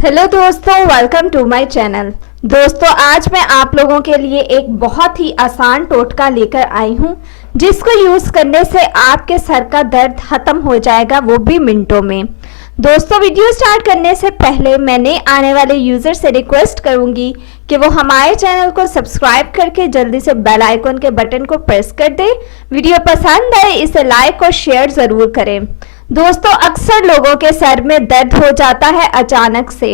Hello दोस्तों, welcome to my channel. दोस्तों, आज मैं आप लोगों के लिए एक बहुत ही आसान टोटका लेकर आई हूं, जिसको यूज़ करने से आपके सर का दर्द ख़त्म हो जाएगा, वो भी मिनटों में। दोस्तों, वीडियो स्टार्ट करने से पहले मैंने आने वाले यूज़र से रिक्वेस्ट करूंगी कि वो हमारे चैनल को सब्सक्राइब करके जल्दी से बेल आइकन के बटन को प्रेस कर दे। वीडियो पसंद आए इसे लाइक और शेयर ज़रूर करें। दोस्तों, अक्सर लोगों के सर में दर्द हो जाता है अचानक से।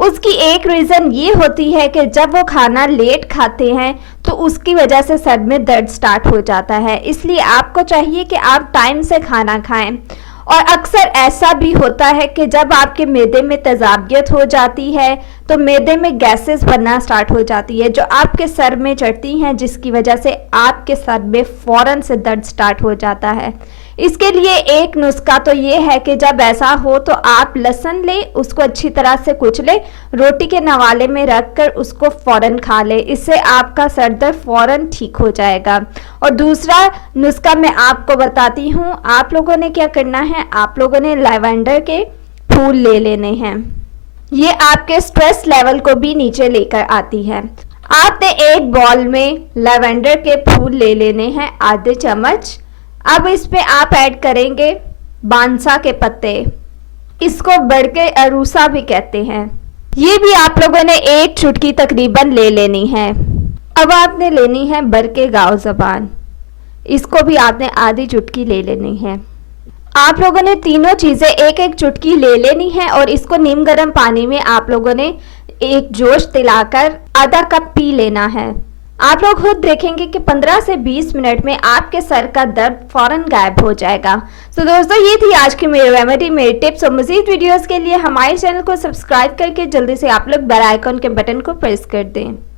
उसकी एक रीज़न ये होती है कि जब वो खाना लेट खाते हैं तो उसकी वजह से सर में दर्द स्टार्ट हो जाता है। इसलिए आपको चाहिए कि आप टाइम से खाना खाएं। और अक्सर ऐसा भी होता है कि जब आपके मैदे में तेज़ाबियत हो जाती है तो मैदे में गैसेस बनना स्टार्ट हो जाती है, जो आपके सर में चढ़ती हैं, जिसकी वजह से आपके सर में फ़ौरन से दर्द स्टार्ट हो जाता है। इसके लिए एक नुस्खा तो ये है कि जब ऐसा हो तो आप लहसुन लें, उसको अच्छी तरह से कुचलें, रोटी के नवाले में रख कर उसको फ़ौरन खा लें। इससे आपका सर दर्द फ़ौरन ठीक हो जाएगा। और दूसरा नुस्खा मैं आपको बताती हूँ। आप लोगों ने क्या करना है, आप लोगों ने लैवेंडर के फूल ले लेने हैं। ये आपके स्ट्रेस लेवल को भी नीचे लेकर आती है। आपने एक बॉल में लैवेंडर के फूल ले लेने हैं, आधे चम्मच। अब इसमें आप ऐड करेंगे बांसा के पत्ते, इसको बड़के अरूसा भी कहते हैं। ये भी आप लोगों ने एक चुटकी तकरीबन ले लेनी है। अब आपने लेनी है बरके गाँव ज़बान, इसको भी आपने आधी चुटकी ले लेनी है। आप लोगों ने तीनों चीज़ें एक एक चुटकी ले लेनी है और इसको नीम गर्म पानी में आप लोगों ने एक जोश दिलाकर आधा कप पी लेना है। आप लोग खुद देखेंगे कि 15 से 20 मिनट में आपके सर का दर्द फौरन गायब हो जाएगा। तो दोस्तों, ये थी आज की मेरी रेमेडी, मेरी टिप्स। और मज़ीद वीडियोस के लिए हमारे चैनल को सब्सक्राइब करके जल्दी से आप लोग बेल आइकन के बटन को प्रेस कर दें।